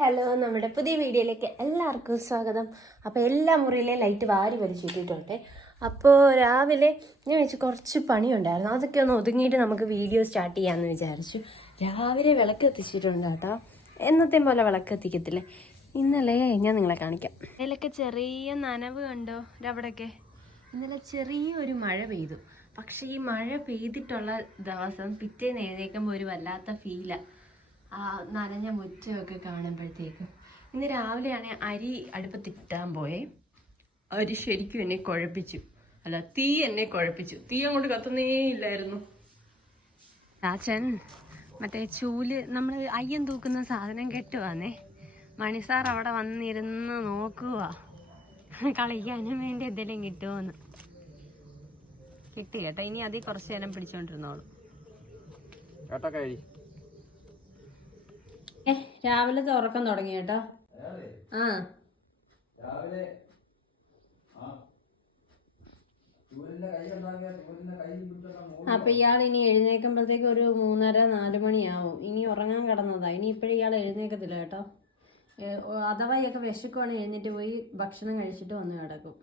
Hello നമ്മുടെ പുതിയ വീഡിയോയിലേക്ക് എല്ലാവർക്കും സ്വാഗതം. അപ്പോൾ എല്ലാ മുറിയിലെ ലൈറ്റ് വാരി വലിച്ചിട്ടിട്ടുണ്ട്. അപ്പോൾ രാവിലെ ഞാൻ വെച്ച് കുറച്ച് പണിയുണ്ടായിരുന്നു. അതൊക്കെ ഒന്ന് ഒതുങ്ങിയിട്ട് നമുക്ക് വീഡിയോ സ്റ്റാർട്ട് ചെയ്യാമെന്ന് വിചാരിച്ചു. രാവിലെ വിളക്ക് എത്തിച്ചിട്ടുണ്ട് കേട്ടോ. എന്നത്തെയും പോലെ വിളക്ക് എത്തിക്കത്തില്ലേ ഇന്നലെ ഞാൻ നിങ്ങളെ കാണിക്കാം. അതിലൊക്കെ ചെറിയ നനവ് കണ്ടോ? അവിടെയൊക്കെ ഇന്നലെ ചെറിയൊരു മഴ പെയ്തു. പക്ഷേ ഈ മഴ പെയ്തിട്ടുള്ള ദിവസം പിറ്റേന്ന് എഴുന്നേക്കുമ്പോൾ ഒരു വല്ലാത്ത ഫീലാണ് ആ നനഞ്ഞ മുറ്റമൊക്കെ കാണുമ്പോഴത്തേക്കും. ഇന്ന് രാവിലെയാണ് അരി അടുപ്പത്തിട്ടാൻ പോയേ. അരി ശരിക്കും എന്നെ കുഴപ്പിച്ചു. അല്ല തീ എന്നെ കുഴപ്പിച്ചു. തീ അങ്ങോട്ട് കത്തുന്നേ ഇല്ലായിരുന്നു. ചാച്ചൻ മറ്റേ ചൂൽ നമ്മൾ അയ്യം തൂക്കുന്ന സാധനം കെട്ടുവാന്നേ. മണിസാർ അവിടെ വന്നിരുന്ന് നോക്കുക കളിക്കാനും വേണ്ടി എന്തെങ്കിലും കിട്ടുമോന്ന് കിട്ടി കേട്ടോ. ഇനി അതിൽ കുറച്ച് നേരം പിടിച്ചോണ്ടിരുന്നോളൂ. കേട്ടോ കഴി. ഏ രാവിലത്തെ ഉറക്കം തുടങ്ങി കേട്ടോ. ആ. രാവിലെ അപ്പൊ ഇയാൾ ഇനി എഴുന്നേക്കുമ്പോഴത്തേക്ക് ഒരു മൂന്നര നാല് മണിയാവും. ഇനി ഉറങ്ങാൻ കിടന്നതാ. ഇനി ഇപ്പോഴും ഇയാൾ എഴുന്നേക്കത്തില്ല കേട്ടോ. അഥവാ ഇയൊക്കെ വിശക്കുവാണ് എഴുന്നേറ്റ് പോയി ഭക്ഷണം കഴിച്ചിട്ട് വന്ന് കിടക്കും.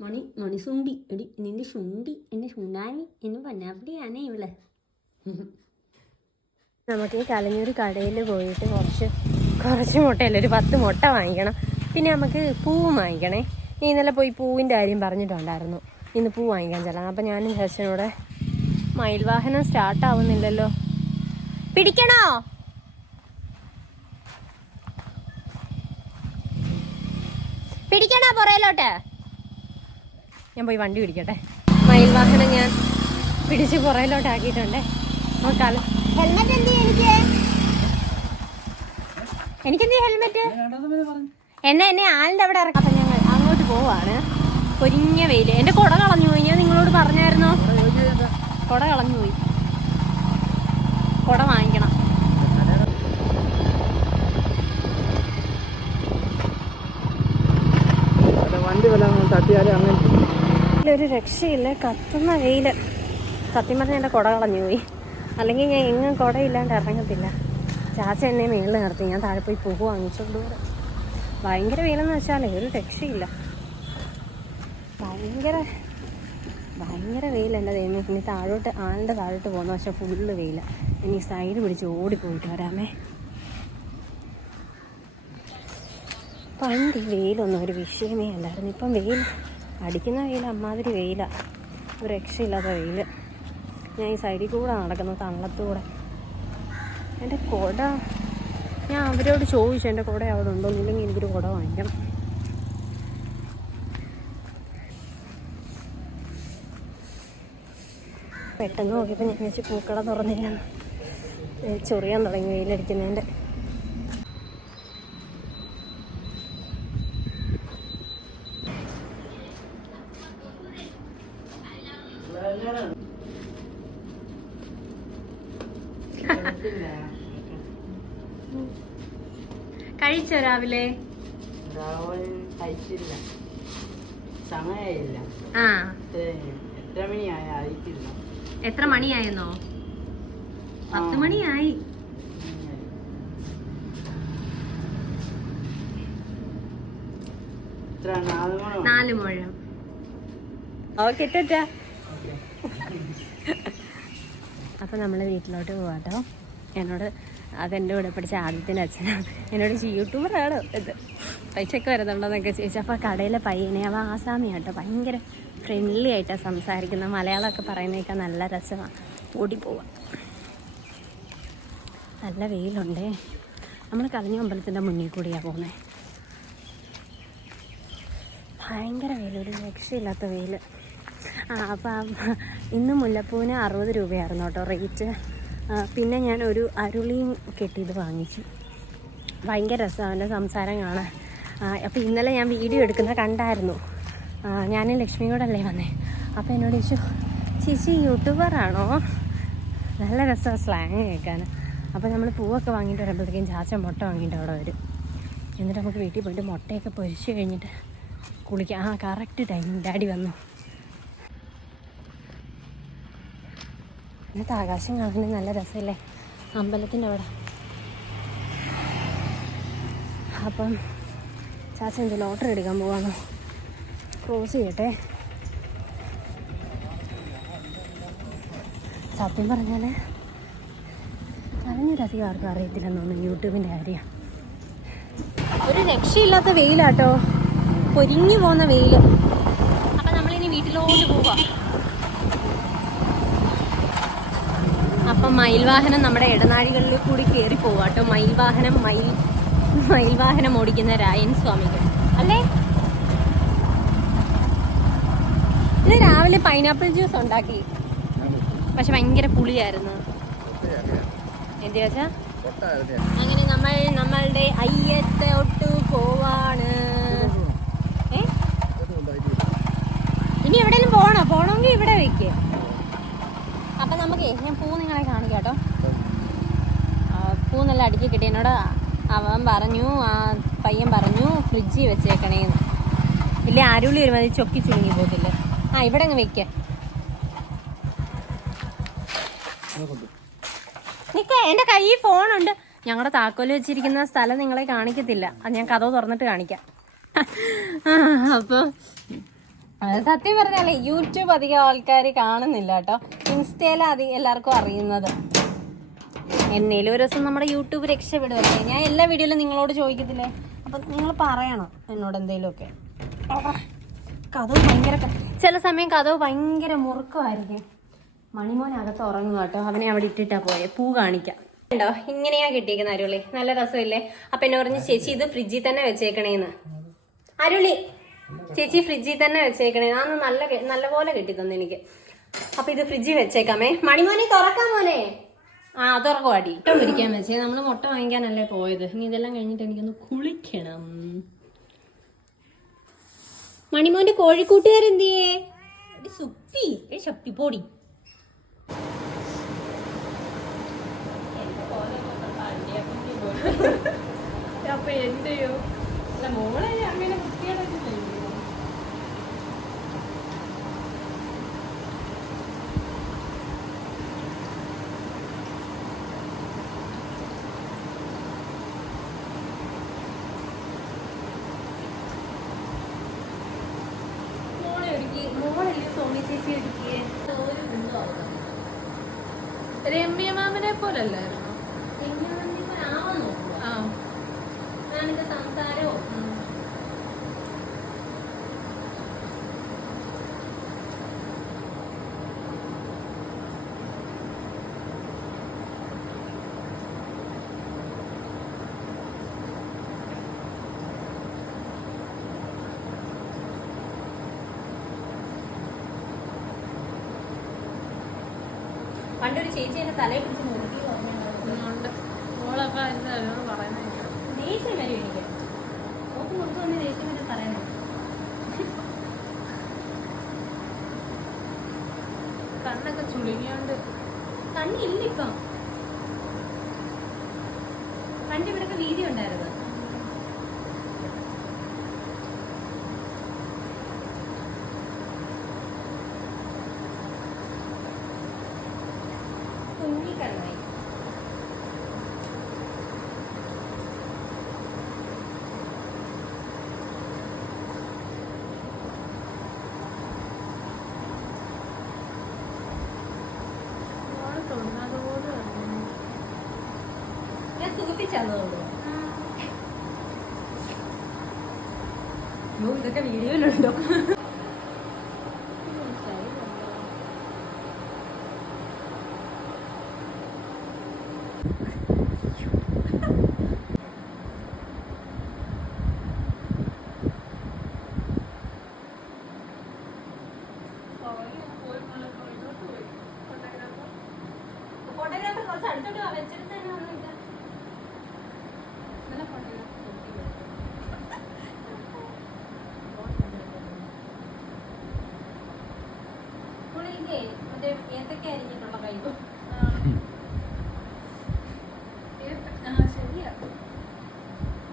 മണി മണി സുണ്ടി എടി നിന്റെ ശുണ്ടി എന്നെ ശുണ്ടാനി എന്നെ പന്നാപ്പിടിയാണേ ഇവളെ. നമുക്ക് കലഞ്ഞൂർ കടയിൽ പോയിട്ട് കുറച്ച് കുറച്ച് മുട്ടയല്ല ഒരു പത്ത് മുട്ട വാങ്ങിക്കണം. പിന്നെ നമുക്ക് പൂവും വാങ്ങിക്കണേ. നീ ഇന്നലെ പോയി പൂവിന്റെ കാര്യം പറഞ്ഞിട്ടുണ്ടായിരുന്നു. ഇന്ന് പൂ വാങ്ങിക്കാൻ ചെല്ലാം അപ്പം ഞാനും ചേച്ചനോടെ മയിൽവാഹനം സ്റ്റാർട്ട് ആവുന്നില്ലല്ലോ. പിടിക്കണോ? പിടിക്കണോ പുറയിലോട്ട്? ഞാൻ പോയി വണ്ടി പിടിക്കട്ടെ. മയിൽവാഹനം ഞാൻ പിടിച്ച് പുറയിലോട്ട് ആക്കിയിട്ടുണ്ടേ നോക്കാലോ. ഹെൽമെറ്റ് എന്ത് എനിക്ക്? എനിക്കെന്ത് ഹെൽമെറ്റ്? എന്നെ എന്നെ ആളിന്റെ അവിടെ ഇറക്കാം. ഞങ്ങൾ അങ്ങോട്ട് പോവാണ്. പൊരിഞ്ഞ വെയിൽ. എന്റെ കുട കളഞ്ഞു പോയി. ഞാൻ നിങ്ങളോട് പറഞ്ഞായിരുന്നോ? കുട കളഞ്ഞു പോയി. കുട വാങ്ങിക്കണം. ഒരു രക്ഷയില്ല. കത്തുന്ന വെയിൽ. സത്യം പറഞ്ഞ എന്റെ കുട കളഞ്ഞു പോയി. അല്ലെങ്കിൽ ഞാൻ എങ്ങും കുടയില്ലാണ്ട് ഇറങ്ങത്തില്ല. ചാച്ച എന്നെ മേളിൽ നിർത്തി. ഞാൻ താഴെ പോയി പൂവ് വാങ്ങിച്ചുകൊണ്ട് വരാം ഭയങ്കര വെയിലെന്ന് വെച്ചാൽ ഒരു രക്ഷയില്ല. ഭയങ്കര ഭയങ്കര വെയിലുണ്ട് ദൈവം ഇനി താഴോട്ട് ആളുടെ താഴോട്ട് പോകുന്ന പക്ഷെ ഫുള്ള് വെയില. ഇനി സൈഡ് പിടിച്ച് ഓടിപ്പോയിട്ട് വരാമേ. പണ്ട് വെയിലൊന്നും ഒരു വിഷയമേ അല്ലായിരുന്നു. ഇപ്പം വെയിൽ അടിക്കുന്ന വെയിൽ അമ്മാതിരി വെയിലാണ് ഒരു രക്ഷയില്ലാത്ത വെയിൽ ഞാൻ ഈ സൈഡിൽ കൂടെ നടക്കുന്നു തള്ളത്തൂടെ എന്റെ കുട. ഞാൻ അവരോട് ചോദിച്ചു എന്റെ കുട അവിടെ ഉണ്ടോ? ഇല്ലെങ്കിൽ എനിക്കൊരു കുട വാങ്ങിക്കണം. പെട്ടെന്ന് നോക്കിയപ്പോൾ ഞാൻ വെച്ച് പൂക്കട തുറന്നില്ല. ചൊറിയാൻ തുടങ്ങി വെയിലടിക്കുന്നതിന്റെ രാവിലെ? ആ. എത്ര മണിയായെന്നോ? പത്ത് മണിയായി. നാല് മുഴം ഓക്കെ. ടാറ്റാ നമ്മൾ വീട്ടിലോട്ട് പോവാട്ടോ. എന്നോട് അതെന്റെ കൂടെ പഠിച്ച ആദ്യത്തിന്റെ അച്ഛനാണ് എന്നോട് യൂട്യൂബറാണോ ഇത്? പൈസയൊക്കെ വരുന്നുണ്ടോന്നൊക്കെ ചോദിച്ചു. അപ്പോൾ കടയിലെ പയ്യനെ അവ ആസാമിയാട്ടോ ഭയങ്കര ഫ്രണ്ട്ലി ആയിട്ടാണ് സംസാരിക്കുന്നത് മലയാളമൊക്കെ പറയുന്നതൊക്കെ നല്ല രസമാണ് ഓടിപ്പോവാം നല്ല വെയിലുണ്ടേ. നമ്മൾ കളഞ്ഞ അമ്പലത്തിന്റെ മുന്നിൽ കൂടിയാണ് പോകുന്നത് ഭയങ്കര വെയിൽ ഒരു രക്ഷയില്ലാത്ത വെയിൽ ആ അപ്പം ഇന്ന് മുല്ലപ്പൂവിന് അറുപത് രൂപയായിരുന്നു കേട്ടോ റേറ്റ്. പിന്നെ ഞാൻ ഒരു അരുളിയും കെട്ടിയത് വാങ്ങിച്ചു. ഭയങ്കര രസമാണ് അവന്റെ സംസാരം കാണാൻ. അപ്പോൾ ഇന്നലെ ഞാൻ വീഡിയോ എടുക്കുന്നത് കണ്ടായിരുന്നു. ഞാൻ ലക്ഷ്മിയോടല്ലേ വന്നേ. അപ്പോൾ എന്നോട് ചോദിച്ചു ചേച്ചി യൂട്യൂബറാണോ നല്ല രസമാണ് സ്ലാങ് കേൾക്കാൻ. അപ്പോൾ നമ്മൾ പൂവൊക്കെ വാങ്ങിയിട്ട് വരുമ്പോഴത്തേക്കും ചാച്ച മുട്ട വാങ്ങിയിട്ട് അവിടെ വരും. എന്നിട്ട് നമുക്ക് വീട്ടിൽ പോയിട്ട് മുട്ടയൊക്കെ പൊരിച്ച് കഴിഞ്ഞിട്ട് കുളിക്കാം. ആ കറക്റ്റ് ടൈം ഡാഡി വന്നു. ഇന്നത്തെ ആകാശം കാണാൻ നല്ല രസമല്ലേ? അമ്പലത്തിന്റെ അവിടെ. അപ്പം ചാച്ച എന്ത് ലോട്ടറി എടുക്കാൻ പോവാണോ. ക്രോസ് ചെയ്യട്ടെ. സത്യം പറഞ്ഞാൽ പറഞ്ഞൊരധികം ആർക്കും അറിയത്തില്ലെന്ന് തോന്നുന്നു യൂട്യൂബിന്റെ കാര്യം ഒരു രക്ഷയില്ലാത്ത വെയിലാട്ടോ. പൊരിഞ്ഞു പോകുന്ന വെയിൽ അപ്പം നമ്മളിനി വീട്ടിലോട്ട് പോവാ. അപ്പം മയിൽ വാഹനം നമ്മുടെ ഇടനാഴികളിൽ കൂടി കയറി പോവാട്ടോ മയിൽ വാഹനം മയിൽ മയിൽ വാഹനം ഓടിക്കുന്ന രായൻ സ്വാമികൾ. അല്ലേ? ഇത് രാവിലെ പൈനാപ്പിൾ ജ്യൂസ് ഉണ്ടാക്കി. പക്ഷെ ഭയങ്കര പുളിയായിരുന്നു. എന്ത് വെച്ചാ അങ്ങനെ നമ്മൾ നമ്മളുടെ അയ്യത്തെ അയ്യത്തോട്ട് പോവാണ്. ഇനി എവിടെയെങ്കിലും പോണോ? പോണമെങ്കിൽ ഇവിടെ വെക്കേ. അപ്പൊ നമുക്ക് ഞാൻ പൂ നിങ്ങളെ കാണിക്കാം കേട്ടോ. പൂ നല്ല അടുക്കി കിട്ടി. എന്നോട് അവൻ പറഞ്ഞു ആ പയ്യൻ പറഞ്ഞു ഫ്രിഡ്ജിൽ വെച്ചേക്കണേന്ന്. ഇല്ല ആരുള്ളി വരുമ്പോൾ അത് ചൊക്കി ചുരുങ്ങി പോകത്തില്ല? ആ ഇവിടെ അങ്ങ് വെക്ക. നിക്ക എന്റെ ഫോൺ ഉണ്ട് ഞങ്ങളുടെ താക്കോൽ വെച്ചിരിക്കുന്ന സ്ഥലം നിങ്ങളെ കാണിക്കത്തില്ല. അത് ഞാൻ കഥ തുറന്നിട്ട് കാണിക്കാം. അപ്പോൾ സത്യം പറഞ്ഞാലേ യൂട്യൂബ് അധികം ആൾക്കാർ കാണുന്നില്ല കേട്ടോ. ഇൻസ്റ്റയിൽ അധികം എല്ലാവർക്കും അറിയുന്നത്. എന്നേലും ഒരു ദിവസം നമ്മുടെ യൂട്യൂബ് രക്ഷപ്പെടുമല്ലേ ഞാൻ എല്ലാ വീഡിയോയിലും നിങ്ങളോട് ചോദിക്കത്തില്ലേ? അപ്പൊ നിങ്ങൾ പറയണം എന്നോട് എന്തെങ്കിലുമൊക്കെ. കഥവ് ഭയങ്കര ചില സമയം കഥവ് ഭയങ്കര മുറുക്കമായിരിക്കും. മണിമോനകത്ത് ഉറങ്ങുക കേട്ടോ. അവനെ അവിടെ ഇട്ടിട്ടാ പോയെ. പൂ കാണിക്കാം. ഉണ്ടോ ഇങ്ങനെയാ കിട്ടിയിരിക്കുന്ന അരുളി. നല്ല രസമില്ലേ? അപ്പൊ എന്നെ പറഞ്ഞ് ചേച്ചി ഇത് ഫ്രിഡ്ജിൽ തന്നെ വെച്ചേക്കണേന്ന്. അരുളി ചേച്ചി ഫ്രിഡ്ജിൽ തന്നെ വെച്ചേക്കണേ. അന്ന് നല്ല കെ- നല്ല പോലെ കിട്ടി തന്നെ എനിക്ക്. അപ്പൊ ഇത് ഫ്രിഡ്ജിൽ വെച്ചേക്കാമേ. മണിമോനെ തുറക്കാം മോനെ. ആ തുറക്കും അടി മുട്ട പൊരിക്കാൻ വെച്ചേ. നമ്മൾ മുട്ട വാങ്ങിക്കാനല്ലേ പോയത്. ഇനി ഇതെല്ലാം കഴിഞ്ഞിട്ട് എനിക്കൊന്ന് കുളിക്കണം. മണിമോന്റെ കോഴിക്കൂട്ടുകാരെന്തിയേ സുപ്പി. ശക്തി പോടി. അപ്പൊ എന്റെയോ അല്ല മോളെ അങ്ങനെ വൃത്തിയോടൊക്കെ രമ്യ മാമനെ പോലല്ലായിരുന്നു ആവാൻ നോക്കുക ആ. ഞാനിത് സംസാരവും പണ്ടൊരു ചേച്ചി എന്റെ തലയെ പിടിച്ച് നോക്കി ദേഷ്യം വരും എനിക്ക്. നോക്ക് മുറുക്ക് വന്ന് ദേഷ്യം വരും പറയണം കണ്ണൊക്കെ ചുളുങ്ങിയോണ്ട്. കണ്ണില്ല ഇപ്പം. പണ്ട് ഇവിടൊക്കെ വീതി ഉണ്ടായിരുന്നു. がないすぐピチャーなの。여기서 그냥 이래는 거.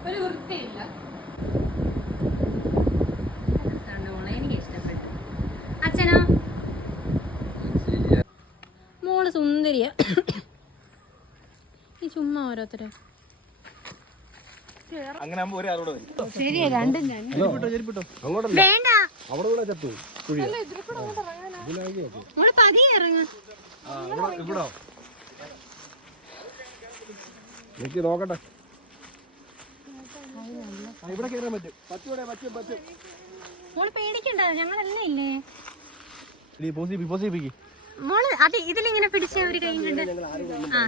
ഒരു വൃത്തിയില്ല. സുന്ദരിയ. ഈ ചുമ്മാ ഓരോരുത്തരെ. അങ്ങനെ ശരിയാ രണ്ടും വേണ്ട. അവിടെ കൂടെ ചത്തു. കുഴി നമ്മൾ പതിയെ ഇറങ്ങ. ഇവിടോ എനിക്ക് നോക്കട്ടെ. ഇവിടെ കയറാൻ പറ്റും. പറ്റൂടെ പറ്റും പറ്റും. മോൾ പേടിക്കണ്ട ഞങ്ങളെല്ലാം ഇല്ലേ? മോൾ അത് ഇതിലിങ്ങനെ പിടിച്ച ഒരു കൈ കൊണ്ട് ആ.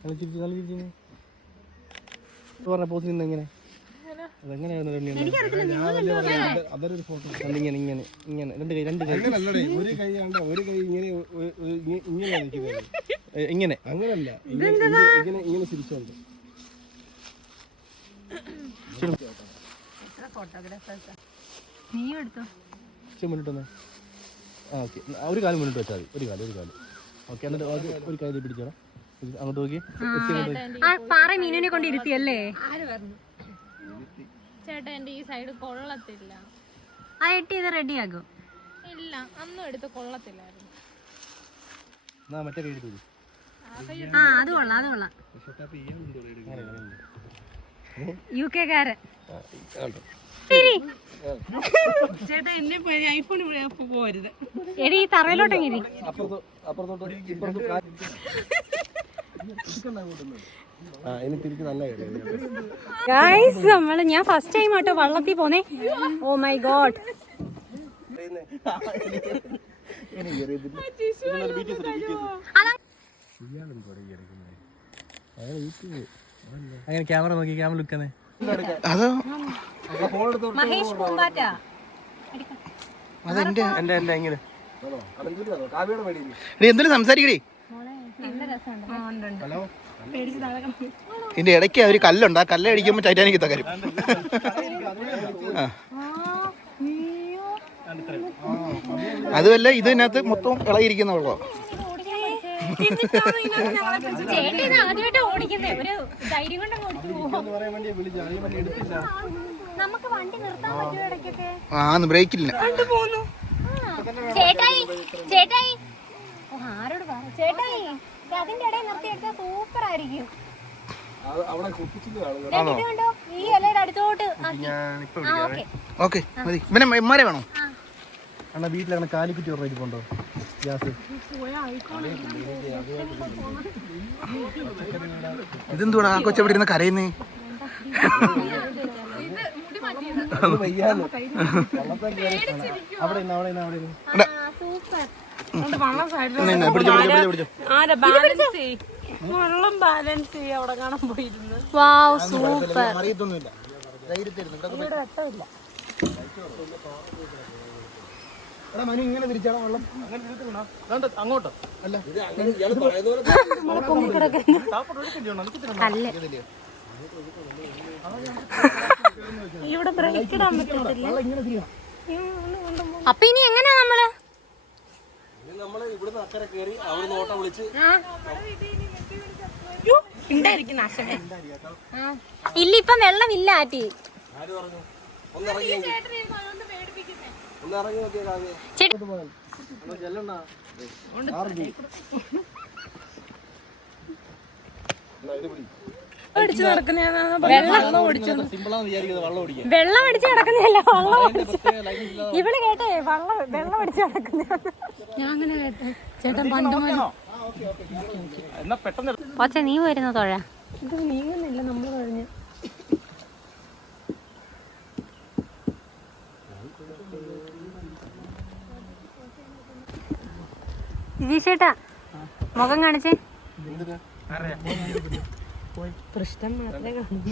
നല്ല ചിരിച്ചു നല്ല ചിരിച്ചു പറഞ്ഞ പോസ് നിന്ന് എങ്ങനെ അതെങ്ങനെയായിരുന്നു അതൊരു ഫോട്ടോ ഇങ്ങനെ ഇങ്ങനെ ഇങ്ങനെ രണ്ട് കൈ രണ്ട് കൈ. ഒരു കൈ ഒരു കൈ ഇങ്ങനെ ഇങ്ങനെ ഇങ്ങനെ. അങ്ങനല്ല. ഇങ്ങനെ ഇങ്ങനെ- ചിരിച്ചോണ്ട്. നീ എടുത്തോ? ഇച്ചിരി മുന്നിട്ട് വന്നേ ആ ഓക്കെ. ഒരു കാലം മുന്നോട്ട് വെച്ചാൽ മതി. ഒരു കാലം ഒരു കാലം. ഓക്കെ എന്നിട്ട് ഒരു കാര്യം പിടിച്ചോളാം. അങ്ങോട്ട് നോക്കി. ആ. പാറ മീനിനെ കൊണ്ട് ഇരുത്തിയല്ലേ? ചേട്ടാ എന്റെ ഈ സൈഡ് കൊള്ളത്തില്ല. ആ എട്ടി ഇത് റെഡിയാകും ഇല്ല അന്നും എടുത്ത് കൊള്ളത്തില്ലായിരുന്നു. ആ അത് കൊള്ളാം അത് കൊള്ളാം. യു കെ കാരൻ. ചേട്ടാ എന്നെ പോയി ഐഫോൺ പോരുത്. എടി ഈ തറയിലോട്ടെങ്കിരി ഗൈസ് നമ്മൾ ഞാൻ ഫസ്റ്റ് ടൈം ആട്ടോ വള്ളത്തിൽ പോന്നെ. ഓ മൈ ഗോഡ് അങ്ങനെ ക്യാമറ നോക്കി ക്യാമറ ലുക്കുന്നേ മഹേഷ് പൂമ്പാറ്റ. അതെന്റെ എന്റെ എന്റെ എങ്ങനെ? സംസാരിക്കടി? ഹലോ? ഇതിന്റെ ഇടയ്ക്ക് ഒരു കല്ലുണ്ട്. ആ കല്ല് അടിക്കുമ്പോ ടൈറ്റാനിക് തകരും ആ. അതുമല്ല ഇതിനകത്ത് മൊത്തം ഇളകിയിരിക്കുന്ന വെള്ളം ആദ്യമായിട്ട് ഓടിക്കുന്നേ. ഒരു ധൈര്യം കൊണ്ട് ഓടിച്ചു പോകും നമുക്ക് വണ്ടി നിർത്താൻ പറ്റുമോ ഇടയ്ക്കൊക്കെ? ആ ബ്രേക്കില്ല ചേട്ടായി ചേട്ടായി. ഓ, ആരോട് പറ? ചേട്ടായി അതിന്റെ ഇടയിൽ സൂപ്പർ ആയിരിക്കും. ഈ ഇലയുടെ അടുത്തോട്ട് ഓക്കെ. മതി. ഇവനെ ഇമ്മാരെ വേണോ? അണ്ണാ വീട്ടിലങ്ങനെ കാലിക്കുറ്റി ഓർമ്മ ഇരിപ്പുണ്ടോ? ഗ്യാസ്. ഇതെന്തുവാ ആ കൊച്ചെവിടെ ഇരുന്ന് കരയുന്നേ? വെള്ളം ബാലൻസ് ചെയ്യ? അവിടെ കാണാൻ പോയിരുന്നു. Wow super. അറിയത്തൊന്നുമില്ല. ധൈര്യത്തിരുന്നു എടാ മനു ഇങ്ങനെ തിരിച്ചാടാ വെള്ളം. അങ്ങനെ തിരിച്ചിട്ടുണ്ടോ അങ്ങോട്ടോ. അല്ല. കല്ല്. ഇവിടെ ബ്രേക്ക് ഇടാൻ പറ്റത്തില്ല. അപ്പൊ ഇനി എങ്ങനെയാ നമ്മൾ? ഇല്ല ഇപ്പൊ വെള്ളമില്ല ആറ്റി ആര് പറഞ്ഞു. അടിച്ചു നടക്കുന്ന വെള്ളം ഓടിക്കാൻ. വെള്ളം അടിച്ച് വെള്ളം അടിച്ച് ഇവൾ കേട്ടേ വെള്ളം വെള്ളം അടിച്ച് കിടക്കുന്ന ഞാൻ അങ്ങനെ കേട്ടെ. ചേട്ടൻ പണ്ട് എന്നാ പെട്ടെന്ന് പക്ഷെ നീ വരുന്ന തൊഴ? ഇത് നീങ്ങുന്നില്ല നമ്മൾ കഴിഞ്ഞ് ചേട്ടാ മുഖം കാണിച്ചേ. പ്രശ്നം മാത്രമേ കാണൂ